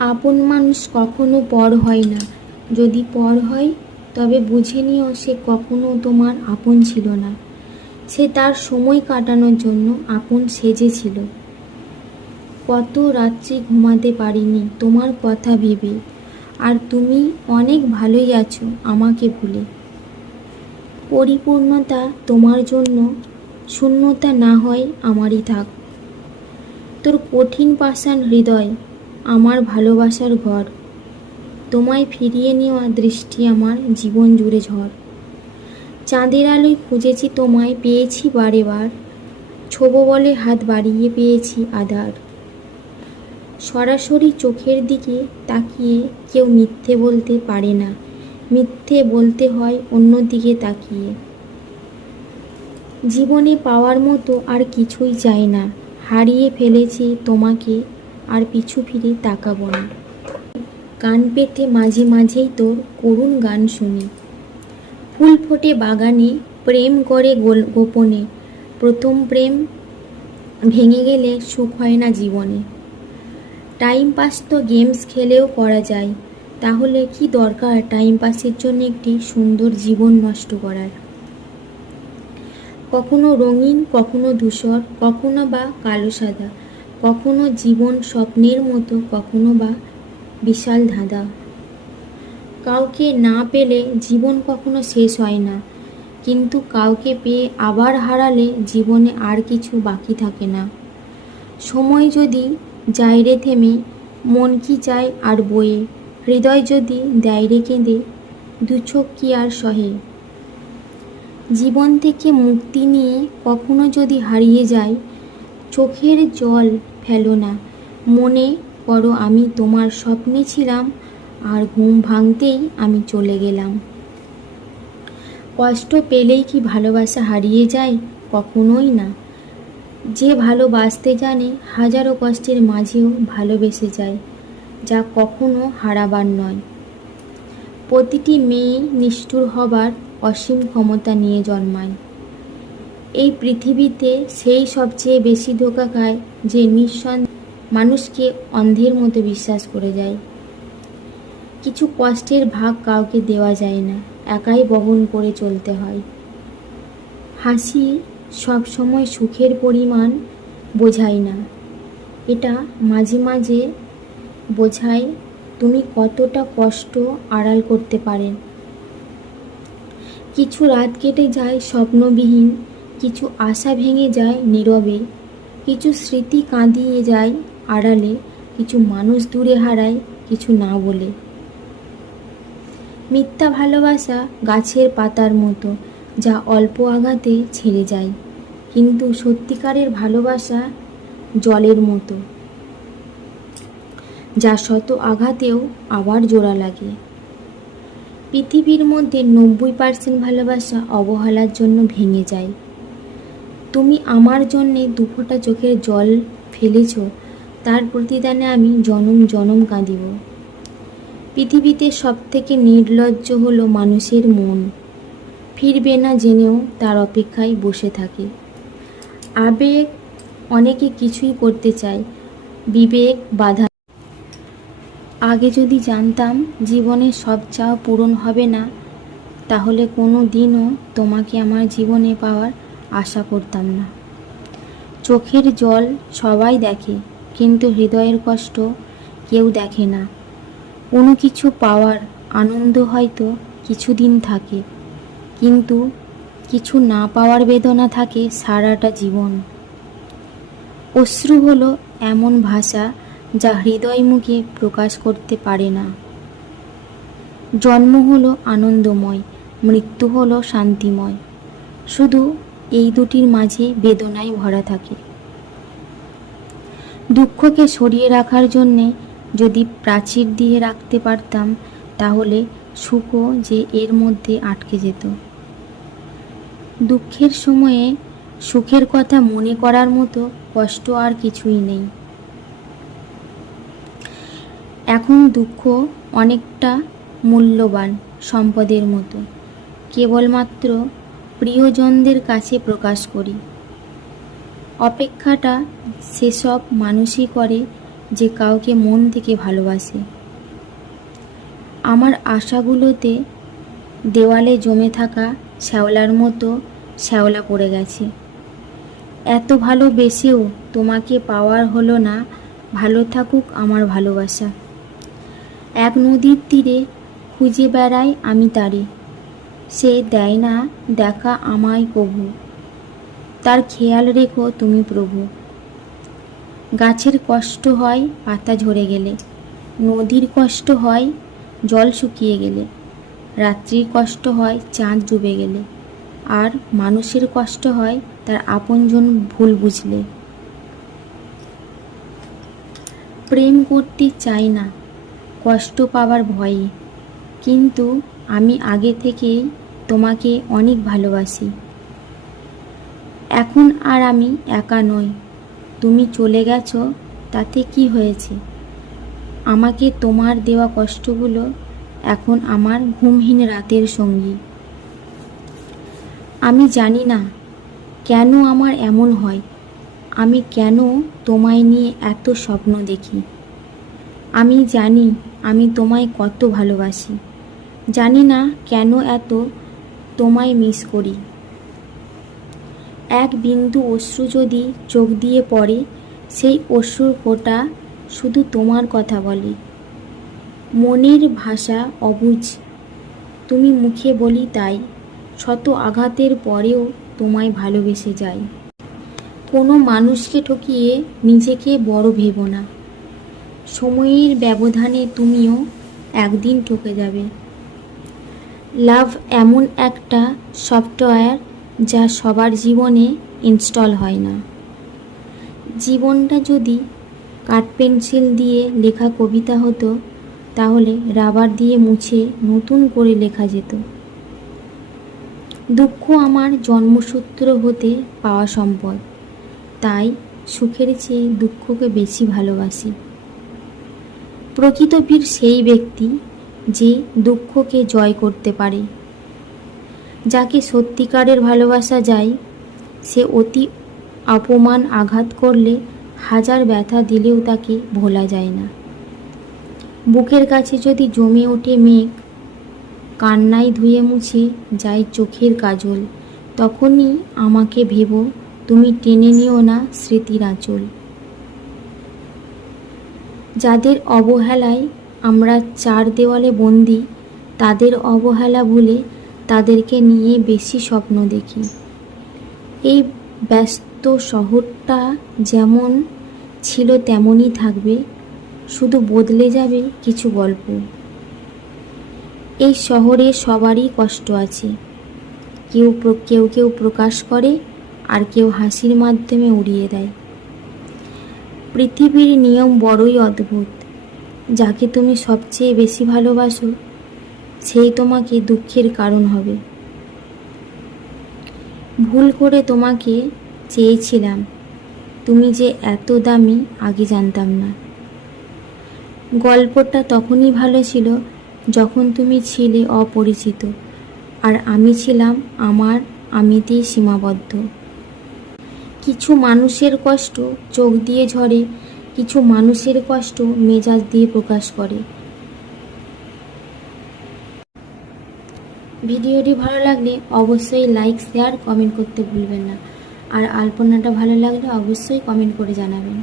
আপন মানুষ কখনো পর হয় না। যদি পর হয় তবে বুঝে নিও সে কখনো তোমার আপন ছিল না। সে তার সময় কাটানোর জন্য আপন সেজেছিল। কত রাত্রি ঘুমাতে পারিনি তোমার কথা ভেবে, আর তুমি অনেক ভালোই আছো আমাকে ভুলে। পরিপূর্ণতা তোমার জন্য, শূন্যতা না হয় আমারই থাক। তোর কঠিন পাষাণ হৃদয় আমার ভালোবাসার ঘর, তোমায় ফিরিয়ে নেওয়া দৃষ্টি আমার জীবন জুড়ে ঝড়। চাঁদের আলোয় খুঁজেছি তোমায়, পেয়েছি বারে বার, ছোবো বলে হাত বাড়িয়ে পেয়েছি আধার। সরাসরি চোখের দিকে তাকিয়ে কেউ মিথ্যে বলতে পারে না, মিথ্যে বলতে হয় অন্যদিকে তাকিয়ে। জীবনে পাওয়ার মতো আর কিছুই চাই না, হারিয়ে ফেলেছি তোমাকে আর পিছু ফিরে তাকাবো না। কান পেতে মাঝে মাঝেই তোর করুণ গান শুনি। ফুল ফোটে বাগানে, প্রেম করে গোপনে, প্রথম প্রেম ভেঙে গেলে সুখ হয় না জীবনে। টাইম পাস তো গেমস খেলেও করা যায়, তাহলে কি দরকার টাইম পাসের জন্য একটি সুন্দর জীবন নষ্ট করার। কখনো রঙিন, কখনো ধূসর, কখনো বা কালো সাদা, কখনো জীবন স্বপ্নের মতো, কখনো বা বিশাল ধাঁধা। কাউকে না পেলে জীবন কখনো শেষ হয় না, কিন্তু কাউকে পেয়ে আবার হারালে জীবনে আর কিছু বাকি থাকে না। সময় যদি যায় রে থেমে, মন কি চায় আর বয়ে, হৃদয় যদি দেয় রে কেঁদে, দু চোখ কি আর সহে। জীবন থেকে মুক্তি নিয়ে কখনো যদি হারিয়ে যায়, চোখের জল ফেলো না, মনে করো আমি তোমার স্বপ্নে ছিলাম, আর ঘুম ভাঙতেই আমি চলে গেলাম। কষ্ট পেলেই কি ভালোবাসা হারিয়ে যায়? কখনোই না। যে ভালোবাসতে জানে হাজারো কষ্টের মাঝেও ভালোবেসে যায়, যা কখনো হারাবার নয়। প্রতিটি মেয়ে নিষ্ঠুর হবার অসীম ক্ষমতা নিয়ে জন্মায়। এই পৃথিবীতে সেই সবচেয়ে বেশি ধোঁকা খায় যে নিঃসন্দেহে মানুষকে অন্ধের মতো বিশ্বাস করে যায়। কিছু কষ্টের ভাগ কাউকে দেওয়া যায় না, একাই বহন করে চলতে হয়। হাসি সব সময় সুখের পরিমাণ বোঝায় না, এটা মাঝে মাঝে বোঝায় তুমি কতটা কষ্ট আড়াল করতে পারেন। কিছু রাত কেটে যায় স্বপ্নবিহীন, কিছু আশা ভেঙে যায় নীরবে, কিছু স্মৃতি কাঁদিয়ে যায় আড়ালে, কিছু মানুষ দূরে হারায় কিছু না বলে। মিথ্যা ভালোবাসা গাছের পাতার মতো, যা অল্প আঘাতে ছেড়ে যায়, কিন্তু সত্যিকারের ভালোবাসা জলের মতো, যা শত আঘাতেও আবার জোড়া লাগে। পৃথিবীর মধ্যে 90% ভালোবাসা অবহেলার জন্য ভেঙে যায়। তুমি আমার জন্যে দুফোঁটা চোখের জল ফেলেছ, তার প্রতিদানে আমি জনম জনম কাঁদিব। পৃথিবীতে সবথেকে নির্লজ্জ হলো মানুষের মন, ফিরবে না জেনেও তার অপেক্ষায় বসে থাকে। আবেগ অনেকে কিছুই করতে চায়, বিবেক বাধা। আগে যদি জানতাম জীবনের সব চাওয়া পূরণ হবে না, তাহলে কোনো দিনও তোমাকে আমার জীবনে পাওয়ার আশা করতাম না। চোখের জল সবাই দেখে, কিন্তু হৃদয়ের কষ্ট কেউ দেখে না। কোনো কিছু পাওয়ার আনন্দ হয়তো কিছুদিন থাকে, কিন্তু কিছু না পাওয়ার বেদনা থাকে সারাটা জীবন। অশ্রু হলো এমন ভাষা যা হৃদয় মুখে প্রকাশ করতে পারে না। জন্ম হলো আনন্দময়, মৃত্যু হলো শান্তিময়, শুধু এই দুটির মাঝে বেদনায় ভরা থাকে। দুঃখকে সরিয়ে রাখার জন্যে যদি প্রাচীর দিয়ে রাখতে পারতাম, তাহলে সুখও যে এর মধ্যে আটকে যেত। দুঃখের সময়ে সুখের কথা মনে করার মতো কষ্ট আর কিছুই নেই। এখন দুঃখ অনেকটা মূল্যবান সম্পদের মতো, কেবলমাত্র প্রিয়জনদের কাছে প্রকাশ করি। অপেক্ষাটা সেসব মানুষই করে যে কাউকে মন থেকে ভালোবাসে। আমার আশাগুলোতে দেওয়ালে জমে থাকা শ্যাওলার মতো শ্যাওলা পড়ে গেছে। এত ভালোবেসেও তোমাকে পাওয়ার হলো না। ভালো থাকুক আমার ভালোবাসা। এক নদীর তীরে খুঁজে বেড়াই আমি তারে, সে দেয় না দেখা আমায় কভু। তার খেয়াল রেখো তুমি প্রভু। গাছের কষ্ট হয় পাতা ঝরে গেলে, নদীর কষ্ট হয় জল শুকিয়ে গেলে, রাত্রির কষ্ট হয় চাঁদ ডুবে গেলে, আর মানুষের কষ্ট হয় তার আপনজন ভুল বুঝলে। প্রেম করতে চাই না কষ্ট পাবার ভয়ে, কিন্তু আমি আগে থেকেই তোমাকে অনেক ভালোবাসি। এখন আর আমি একা নই, তুমি চলে গেছো তাতে কি হয়েছে? আমাকে তোমার দেওয়া কষ্টগুলো এখন আমার ঘুমহীন রাতের সঙ্গী। আমি জানি না কেন আমার এমন হয়, আমি কেন তোমায় নিয়ে এত স্বপ্ন দেখি। আমি জানি আমি তোমায় কত ভালোবাসি, জানি না কেন এত তোমায় মিস করি। এক বিন্দু অশ্রু যদি চোখ দিয়ে পড়ে, সেই অশ্রুর ফোঁটা শুধু তোমার কথা বলে। মনের ভাষা অবুঝ, তুমি মুখে বলি তাই। শত আঘাতের পরেও তোমায় ভালোবেসে যাই। কোনো মানুষকে ঠকিয়ে নিজেকে বড় ভেবো না, সময়ের ব্যবধানে তুমিও একদিন ঠকে যাবে। লাভ এমন একটা সফটওয়্যার যা সবার জীবনে ইনস্টল হয় না। জীবনটা যদি কাঠ পেন্সিল দিয়ে লেখা কবিতা হতো, তাহলে রাবার দিয়ে মুছে নতুন করে লেখা যেত। দুঃখ আমার জন্মসূত্র হতে পাওয়া সম্পদ, তাই সুখের চেয়ে দুঃখকে বেশি ভালোবাসি। প্রকৃত বীর সেই ব্যক্তি যে দুঃখকে জয় করতে পারে। যাকে সত্যিকারের ভালোবাসা যায়, সে অতি অপমান আঘাত করলে হাজার ব্যথা দিলেও তাকে ভোলা যায় না। বুকের কাছে যদি জমে ওঠে মেঘ, কান্নায় ধুয়ে মুছে যায় চোখের কাজল, তখনই আমাকে ভেবো তুমি টেনে নিও না স্মৃতির আঁচল। যাদের অবহেলায় আমরা চার দেওয়ালে বন্দি, তাদের অবহেলা ভুলে তাদেরকে নিয়ে বেশি স্বপ্ন দেখি। এই ব্যস্ত শহরটা যেমন ছিল তেমনই থাকবে, শুধু বদলে যাবে কিছু গল্প। এই শহরে সবারই কষ্ট আছে, কেউ কেউ প্রকাশ করে, আর কেউ হাসির মাধ্যমে উড়িয়ে দেয়। পৃথিবীর নিয়ম বড়ই অদ্ভুত, যাকে তুমি সবচেয়ে বেশি ভালোবাসো সেই তোমাকে দুঃখের কারণ হবে। ভুল করে তোমাকে চেয়েছিলাম, তুমি যে এত দামি আগে জানতাম না। গল্পটা তখনই ভালো ছিল যখন তুমি ছিলে অপরিচিত, আর আমি ছিলাম আমার আমিতেই সীমাবদ্ধ। কিছু মানুষের কষ্ট চোখ দিয়ে ঝরে, কিছু মানুষের কষ্ট মেজাজ দিয়ে প্রকাশ করে। ভিডিওটি ভালো লাগলে অবশ্যই লাইক, শেয়ার, কমেন্ট করতে ভুলবেন না। আর আলপনাটা ভালো লাগলে অবশ্যই কমেন্ট করে জানাবেন।